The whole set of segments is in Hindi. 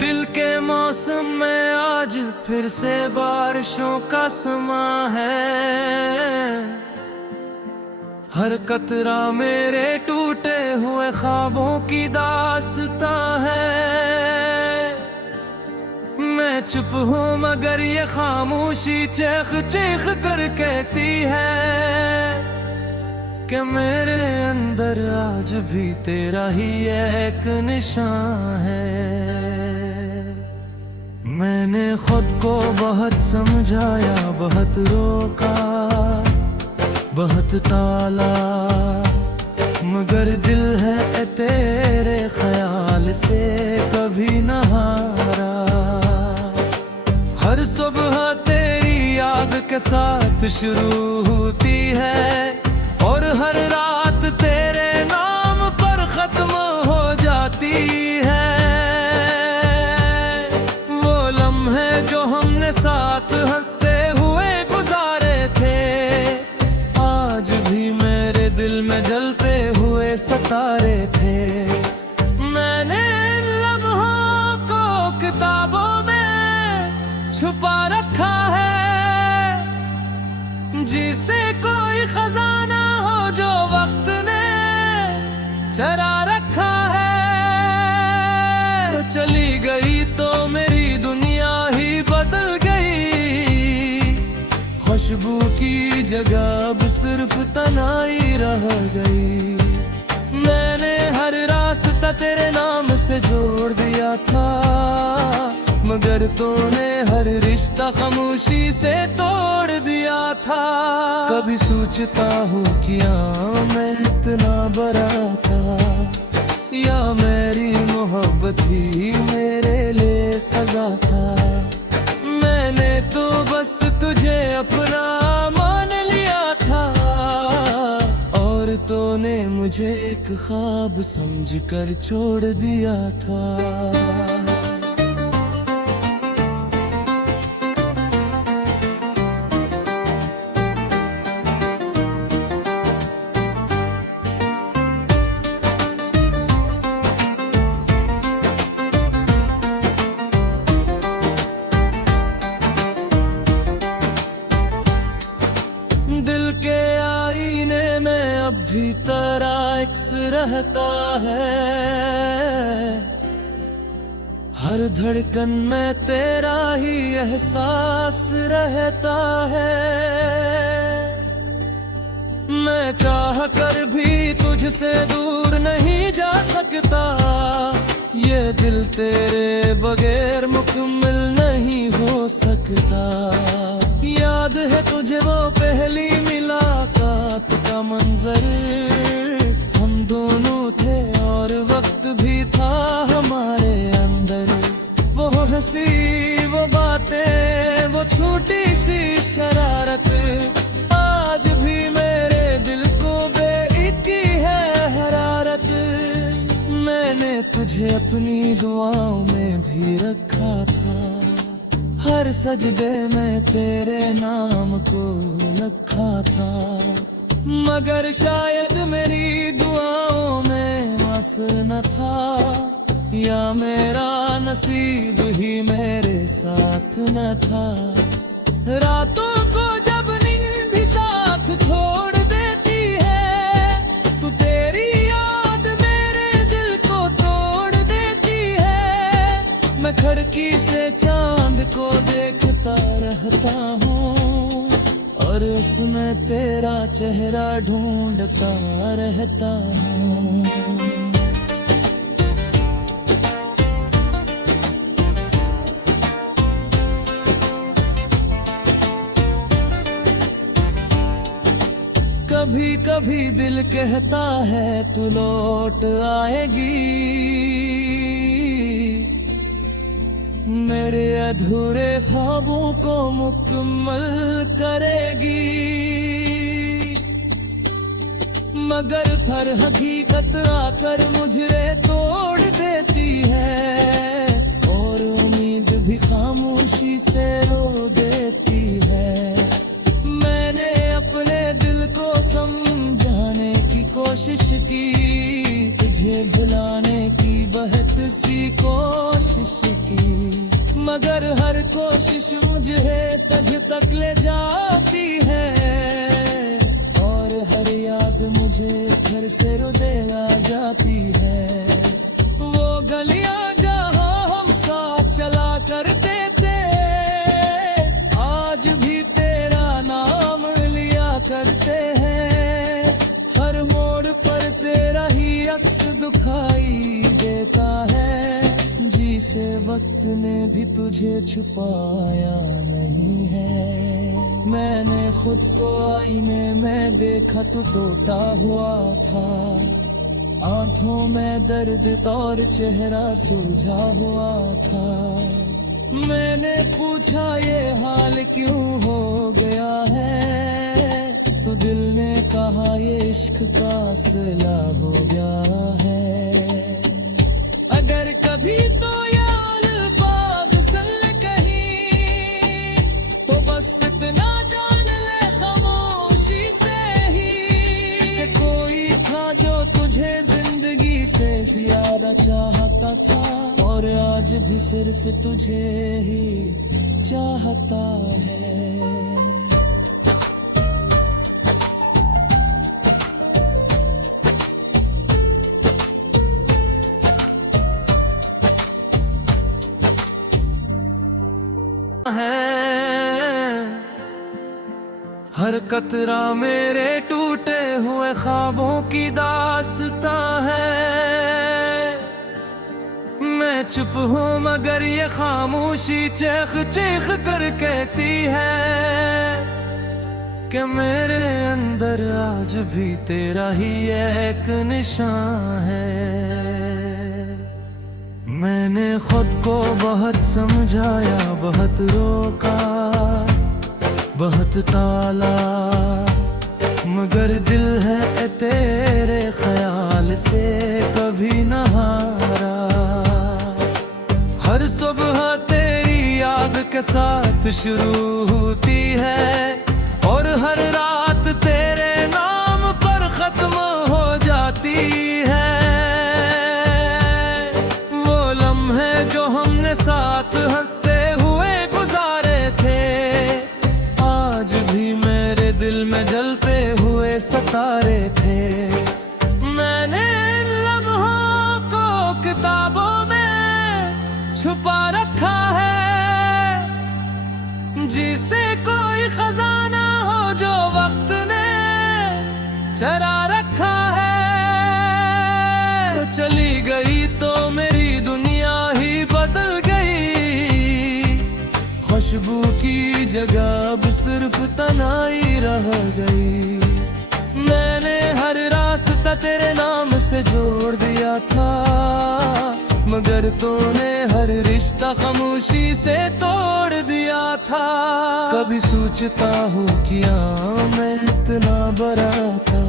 दिल के मौसम में आज फिर से बारिशों का समा है। हर कतरा मेरे टूटे हुए ख्वाबों की दास्तां है। मैं चुप हूँ मगर ये खामोशी चीख चीख कर कहती है कि मेरे अंदर आज भी तेरा ही एक निशान है। मैंने खुद को बहुत समझाया, बहुत रोका, बहुत ताला, मगर दिल है तेरे ख्याल से कभी न हारा। हर सुबह तेरी याद के साथ शुरू होती है और हर रात तेरे नाम पर खत्म हो जाती है। वो लम्हे जो हमने साथ हंसते हुए गुजारे थे, आज भी मेरे दिल में जलते हुए सितारे थे। मैंने इन लम्हों को किताबों में छुपा रखा है, जिसे कोई खजाना हो जो वक्त ने चरा रखा है। चली गई तो मेरी दुनिया ही बदल गई, खुशबू की जगह अब सिर्फ तन्हाई रह गई। मैंने हर रास्ता तेरे नाम से जोड़ दिया था, मगर तूने हर रिश्ता खामोशी से तोड़ दिया था। कभी सोचता हूँ क्या मैं इतना बड़ा था, या मेरी मोहब्बत ही मेरे लिए सजा था। मैंने तो बस तुझे अपना मान लिया था, और तूने मुझे एक ख्वाब समझकर छोड़ दिया था। दिल के आईने में अब भी तेरा अक्स रहता है, हर धड़कन में तेरा ही एहसास रहता है। मैं चाह कर भी तुझसे दूर नहीं जा सकता, ये दिल तेरे बगैर मुकम्मल नहीं हो सकता। याद है तुझे वो पहली मुलाकात का मंजर, हम दोनों थे और वक्त भी था हमारे अंदर। वो हंसी, वो बातें, वो छोटी सी शरारत, आज भी मेरे दिल को बेइज्जती है हरारत। मैंने तुझे अपनी दुआओं में भी रखा था, हर सजदे में तेरे नाम को रखा था। मगर शायद मेरी दुआओं में असर न था, या मेरा नसीब ही मेरे साथ न था। रातों को जब नींद भी साथ छोड़ देती है, तो तेरी याद मेरे दिल को तोड़ देती है। मैं खिड़की से चांद को देखता रहता हूँ, और उसमें तेरा चेहरा ढूंढता रहता हूँ। कभी कभी दिल कहता है तू लौट आएगी, मेरे अधूरे ख्वाबों को मुकम्मल करेगी। मगर हर हकीकत आकर मुझे तोड़ देती है, और उम्मीद भी खामोशी से रो देती है। मैंने अपने दिल को समझाने की कोशिश की, तुझे भुलाने की बहुत सी कोशिश की। मगर हर कोशिश मुझे तुझ तक ले जाती है, और हर याद मुझे फिर से रुला जाती है। वो गलियां जहाँ हम साथ चला करते थे, आज भी तेरा नाम लिया करते हैं। हर मोड़ पर तेरा ही अक्स दिखाई देता है, जिसे वक्त ने भी तुझे छुपाया नहीं है। मैंने खुद को आईने में देखा तो टूटा हुआ था, आंखों में दर्द और चेहरा सूझा हुआ था। मैंने पूछा ये हाल क्यों हो गया है, तो दिल ने कहा ये इश्क का सिला हो गया है। अगर कभी तो ये अल्फाज सुन ले कहीं, तो बस इतना जान ले खामोशी से ही, कि कोई था जो तुझे जिंदगी से ज्यादा चाहता था, और आज भी सिर्फ तुझे ही चाहता है। हर कतरा मेरे टूटे हुए ख्वाबों की दास्तां है। मैं चुप हूँ मगर ये खामोशी चीख चीख कर कहती है, कि मेरे अंदर आज भी तेरा ही एक निशान है। मैंने खुद को बहुत समझाया, बहुत रोका, बहुत ताला, मगर दिल है तेरे ख्याल से कभी न हारा। हर सुबह तेरी याद के साथ शुरू होती है, और हर रात तेरे नाम पर खत्म हो जाती है। वो लम्हे जो हमने साथ हंसते हुए गुजारे थे, आज भी मेरे दिल में जलते हुए सितारे थे। मैंने इन लम्हों को किताबों में छुपा रखा है, जिसे कोई खजाना हो जो वक्त ने चरा रखा है। चली गई तो मेरी दुनिया ही बदल गई, खुशबू की जगह अब सिर्फ तन्हाई रह गई। मैंने हर रास्ता तेरे नाम से जोड़ दिया था, मगर तूने हर रिश्ता खामोशी से तोड़ दिया था। कभी सोचता हूँ क्या मैं इतना बड़ा था,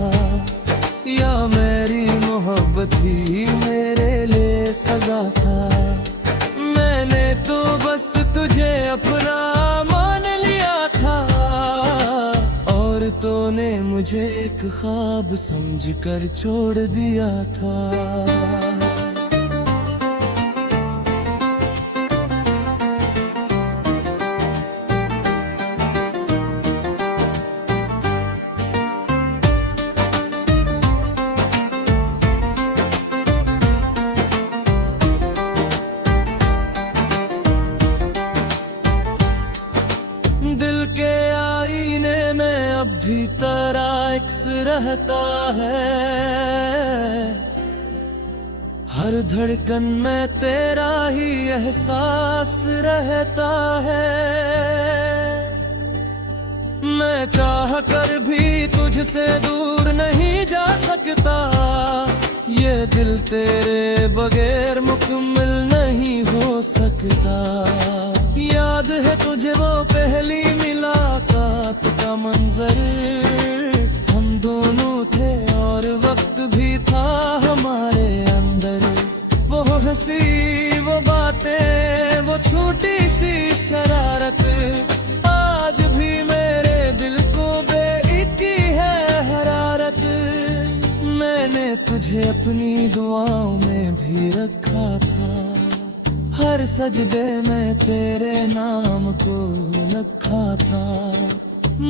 या मेरी मोहब्बत ही मेरे लिए सजा था। मैंने तो बस तुझे अपना मान लिया था, और तूने मुझे एक ख्वाब समझकर छोड़ दिया था। दिल के आईने में अब भी तेरा अक्स रहता है, हर धड़कन में तेरा ही एहसास रहता है। मैं चाह कर भी तुझसे दूर नहीं जा सकता, ये दिल तेरे बगैर मुकम्मल नहीं हो सकता। याद है तुझे वो पहली मुलाकात का मंजर, हम दोनों थे और वक्त भी था हमारे अंदर। वो हंसी, वो बातें, वो छोटी सी शरारत, आज भी मेरे दिल को बेइज्जती है हरारत। मैंने तुझे अपनी दुआओं में भी रखा था, हर सजदे में तेरे नाम को रखा था,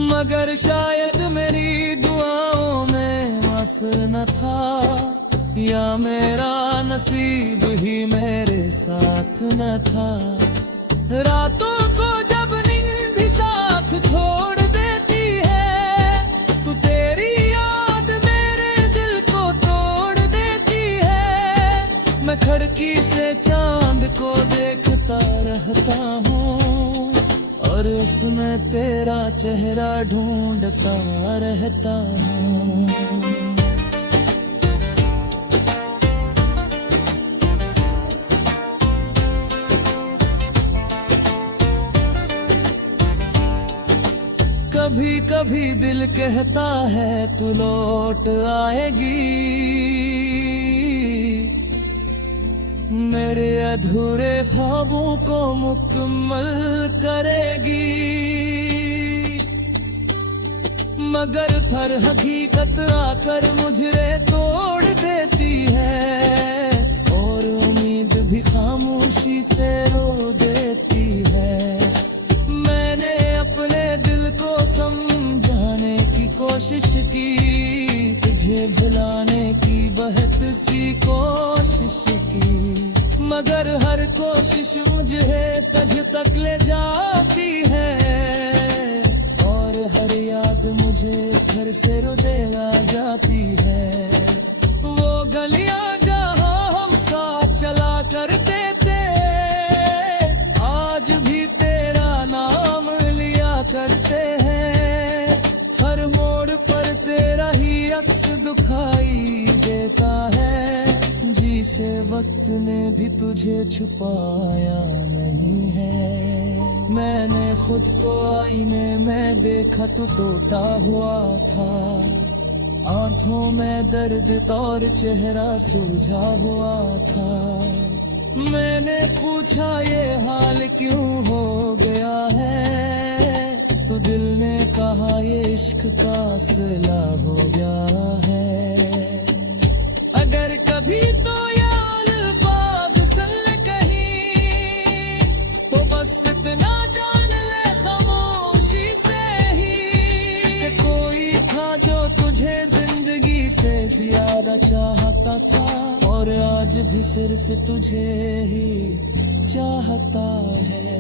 मगर शायद मेरी दुआओं में असर न था, या मेरा नसीब ही मेरे साथ न था। रातों को जब नींद भी साथ छोड़ देती है, तू तेरी याद मेरे दिल को तोड़ देती है। मैं खिड़की से चांद को देखता रहता हूँ, और उसमें तेरा चेहरा ढूंढता रहता हूँ। कभी कभी दिल कहता है तू लौट आएगी, मेरे अधूरे ख्वाबों को मुकम्मल करेगी। मगर हर हकीकत आकर मुझे तोड़ देती है, और उम्मीद भी खामोशी से रो देती है। मैंने अपने दिल को समझाने की कोशिश की, तुझे भुलाने की बहुत सी कोशिश की, मगर हर कोशिश मुझे तुझ तक ले जाती है, और हर याद मुझे घर से रुला जाती है। वो गलियां जहां हम साथ चला करते थे, आज भी तेरा नाम लिया करते हैं। हर मोड़ पर तेरा ही अक्स दिखाई देता है, जिसे वक्त ने भी तुझे छुपाया नहीं है। मैंने खुद को आईने में देखा तो टूटा हुआ था, आंखों में दर्द और चेहरा सूझा हुआ था। मैंने पूछा ये हाल क्यों हो गया है, तो दिल ने कहा ये इश्क का सिला हो गया है। अगर कभी तो ये अल्फाज सुन कहीं, तो बस इतना जान ले खामोशी से ही, कि कोई था जो तुझे जिंदगी से ज्यादा चाहता था, और आज भी सिर्फ तुझे ही चाहता है।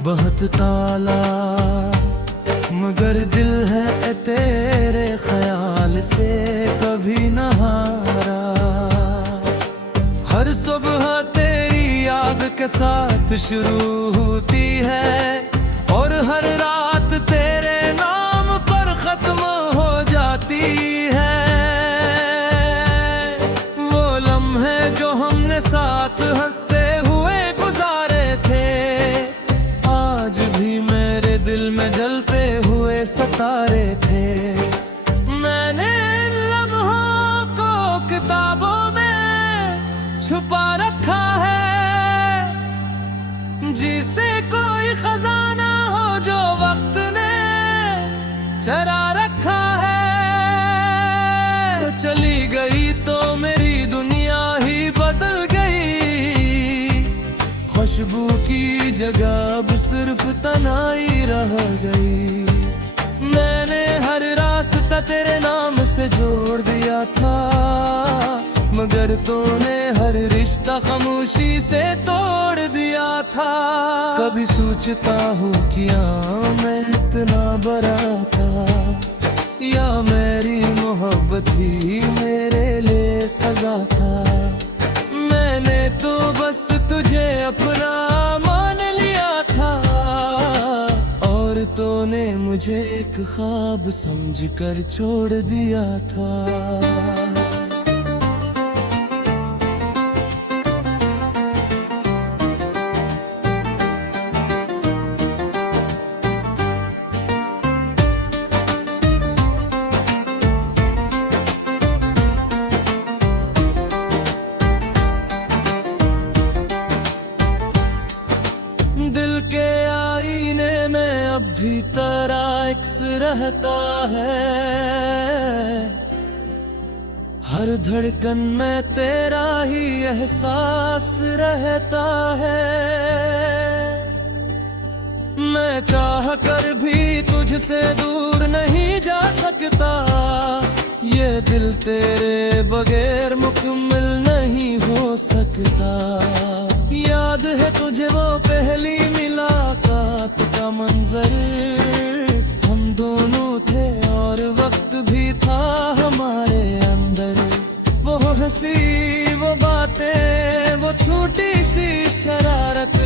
बहुत ताला मगर दिल है तेरे ख्याल से कभी न हारा। हर सुबह तेरी याद के साथ शुरू होती है, और हर रात तेरे नाम पर खत्म हो जाती है। वो लम्हे जो हमने साथ हंसते हुए गुजारे थे, आज भी मेरे दिल में जलते हुए सितारे थे। मैंने इन लम्हों को किताबों में छुपा रखा है, जिसे कोई खजाना हो जो वक्त ने चरा रखा है। वो चली गई तो मेरी दुनिया ही बदल गई, खुशबू की जगह अब सिर्फ तन्हाई रह गई। मैंने हर रास्ता तेरे नाम से जोड़ दिया था, मगर तूने हर रिश्ता खामोशी से तोड़ दिया था। कभी सोचता हूँ क्या मैं इतना बड़ा था, या मेरी मोहब्बत ही मेरे लिए सजा था। मैंने तो बस तुझे अपना मान लिया था, और तूने मुझे एक ख्वाब समझकर छोड़ दिया था। दिल के भीतर अक्स रहता है, हर धड़कन में तेरा ही एहसास रहता है। मैं चाह कर भी तुझसे दूर नहीं जा सकता, ये दिल तेरे बगैर मुकम्मल नहीं हो सकता। याद है तुझे वो पहली मुलाकात का मंजर, हम दोनों थे और वक्त भी था हमारे अंदर। वो हंसी, वो बातें, वो छोटी सी शरारत,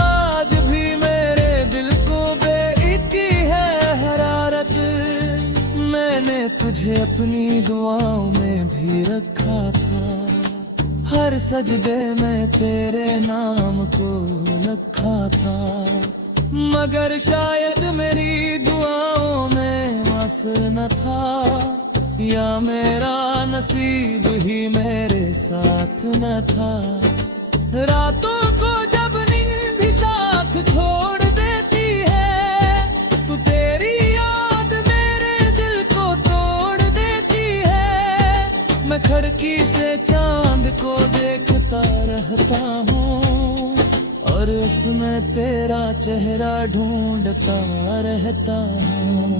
आज भी मेरे दिल को बेइज्जती है हरारत। मैंने तुझे अपनी दुआओं में भी रखा था, हर सजदे में तेरे नाम को रखा था। मगर शायद मेरी दुआओं में असर न था, या मेरा नसीब ही मेरे साथ न था। रातों को जब नींद भी साथ छोड़ देती है, तो तेरी याद मेरे दिल को तोड़ देती है। मैं खिड़की से चांद को देखता रहता हूँ, और उसमें तेरा चेहरा ढूंढता रहता हूँ।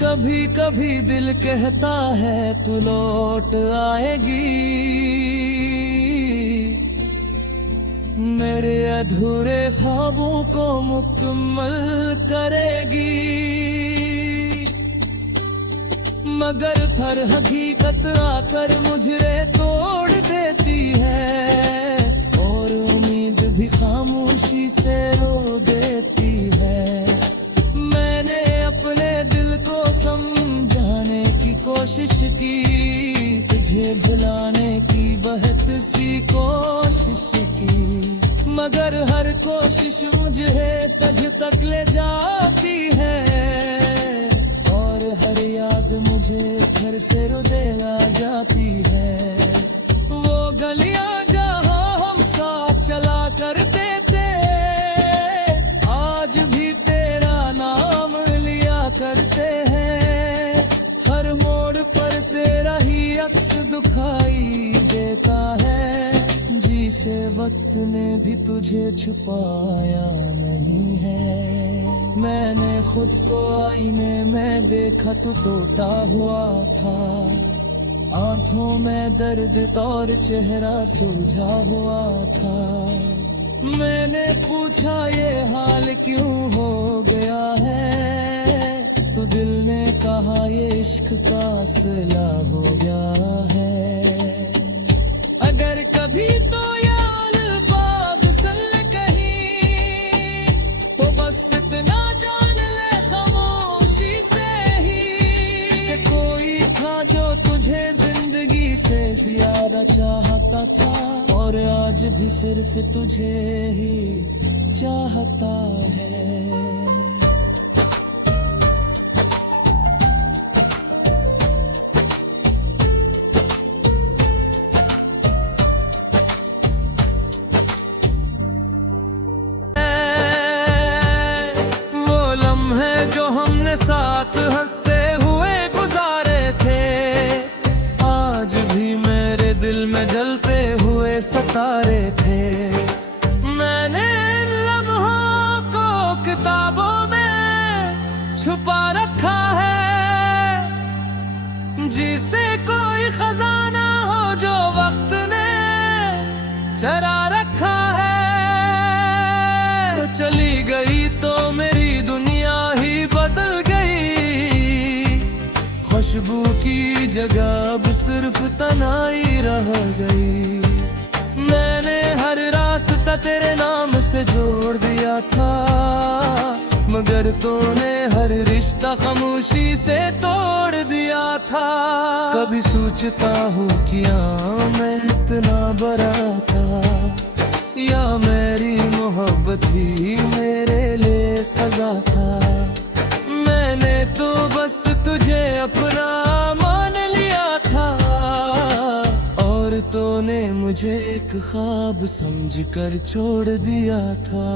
कभी कभी दिल कहता है तू लौट आएगी, मेरे अधूरे ख्वाबों को मुकम्मल करेगी। मगर हर हकीकत आकर मुझे तोड़ देती है, और उम्मीद भी खामोशी से रो देती है। मैंने अपने दिल को समझाने की कोशिश की, तुझे भुलाने की बहुत सी कोशिश की, मगर हर कोशिश मुझे तुझ तक ले जाती है। और हर याद मुझे फिर से रुला जाती है। वो गलियां जहां हम साथ चला करते थे, आज भी तेरा नाम लिया करते हैं। हर मोड़ पर तेरा ही अक्स दिखाई देता है, जिसे वक्त ने भी तुझे छुपाया नहीं है। मैंने खुद को आईने में देखा तो टूटा हुआ था, आंखों में दर्द और चेहरा सूझा हुआ था। मैंने पूछा ये हाल क्यों हो गया है, तो दिल ने कहा ये इश्क का सिला हो गया है। अगर कभी तो ये अल्फाज सुन ले कहीं, तो बस इतना जान ले खामोशी से ही, कि कोई था जो तुझे जिंदगी से ज्यादा चाहता था, और आज भी सिर्फ तुझे ही चाहता है। साथ हंसते हुए गुजारे थे, आज भी मेरे दिल में जलते हुए सितारे थे। मैंने इन लम्हों को किताबों में छुपा रखा है, जिसे कोई खजाना हो जो वक्त ने चरा रखा है। चली गई तो मेरी दुनिया ही बदल गई, खुशबू की जगह अब सिर्फ तन्हाई रह गई। मैंने हर रास्ता तेरे नाम से जोड़ दिया था, मगर तूने हर रिश्ता खामोशी से तोड़ दिया था। कभी सोचता हूँ क्या मैं इतना बड़ा था, या मेरी मोहब्बत ही मेरे लिए सजा था। मैंने तो बस तुझे अपना तूने मुझे एक ख्वाब समझकर छोड़ दिया था।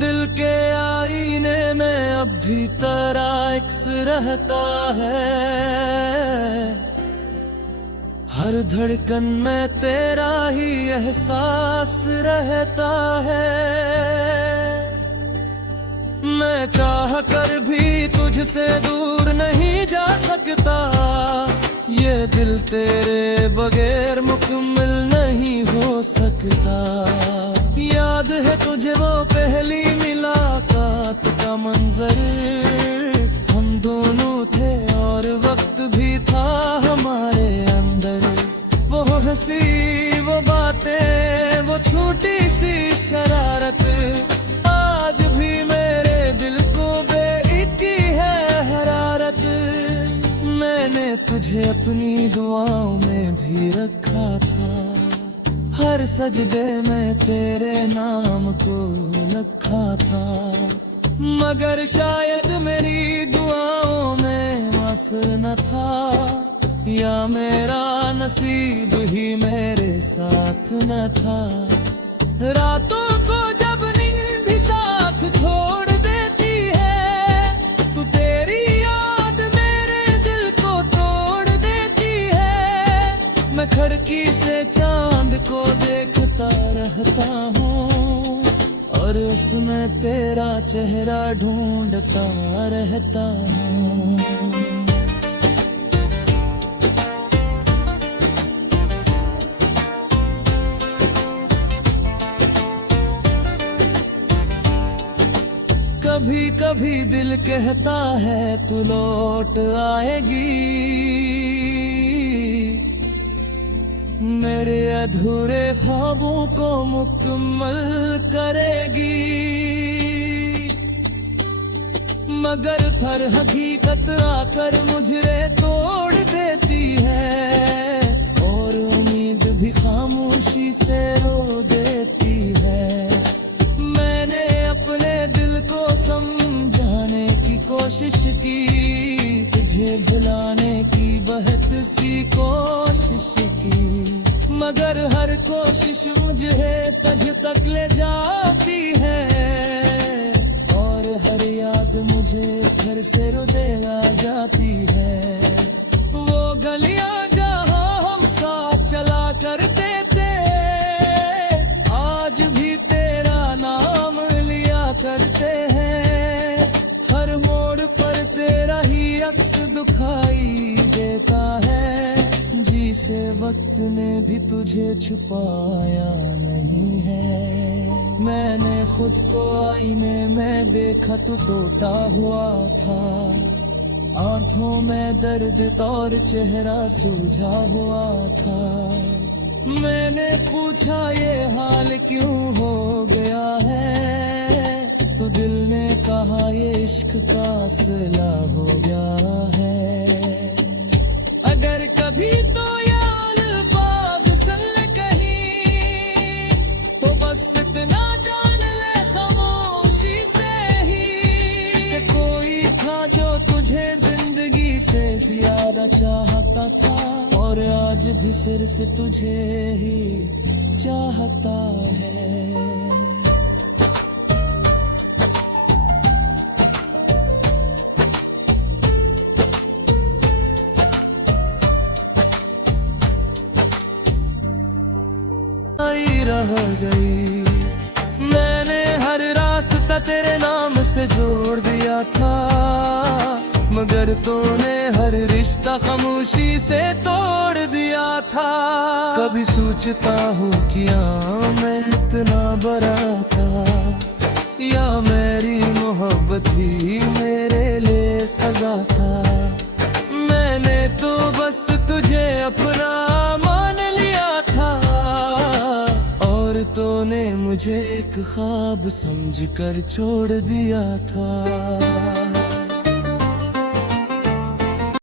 दिल के आईने में अब भी तेरा अक्स रहता है, हर धड़कन में तेरा ही एहसास रहता है। मैं चाह कर भी तुझसे दूर नहीं जा सकता, ये दिल तेरे बगैर मुकम्मल नहीं हो सकता। याद है तुझे वो पहली मुलाकात का मंजर, हम दोनों थे और वक्त भी था हमारे अंदर। वो हंसी, वो बातें, वो छोटी सी शरारत, आज भी मेरे दिल को बेइज्जती है हरारत। मैंने तुझे अपनी दुआओं में भी रखा था, हर सजदे में तेरे नाम को रखा था। मगर शायद मेरी दुआओं में असर न था, या मेरा नसीब ही मेरे साथ न था। रातों को जब नींद भी साथ छोड़ देती है, तू तेरी याद मेरे दिल को तोड़ देती है। मैं खिड़की से चांद को देखता रहता हूँ, और उसमें तेरा चेहरा ढूंढता रहता हूँ। कभी कभी दिल कहता है तू लौट आएगी, मेरे अधूरे ख्वाबों को मुकम्मल करेगी। मगर हर हकीकत आकर मुझे तोड़ देती है, और उम्मीद भी खामोशी से रो देती है। मैंने अपने दिल को समझाने की कोशिश की, तुझे भुलाने की बहुत सी कोशिश की, मगर हर कोशिश मुझे तुझ तक ले जाती है। और हर याद मुझे फिर से रुला जाती है। वो गलियां जहां हम साथ चला करते थे, आज भी तेरा नाम लिया करते हैं। हर मोड़ पर तेरा ही अक्स दिखाई देता है, जिसे वक्त ने भी तुझे छुपाया नहीं है। मैंने खुद को आईने में देखा तो टूटा हुआ था, आंखों में दर्द और चेहरा सूझा हुआ था। मैंने पूछा ये हाल क्यों हो गया है, तो दिल ने कहा ये इश्क का सिला हो गया है। अगर कभी तो ये अल्फाज सुन ले कहीं, तो बस इतना जान ले खामोशी से ही, कि कोई था जो तुझे जिंदगी से ज्यादा चाहता था, और आज भी सिर्फ तुझे ही चाहता है। रह गई, मैंने हर रास्ता तेरे नाम से जोड़ दिया था, मगर तूने हर रिश्ता खामोशी से तोड़ दिया था। कभी सोचता हूँ क्या मैं इतना बड़ा था, या मेरी मोहब्बत ही मेरे लिए सजा था। मैंने तो बस तुझे अपना मान लिया था, और तूने मुझे एक ख्वाब समझकर छोड़ दिया था।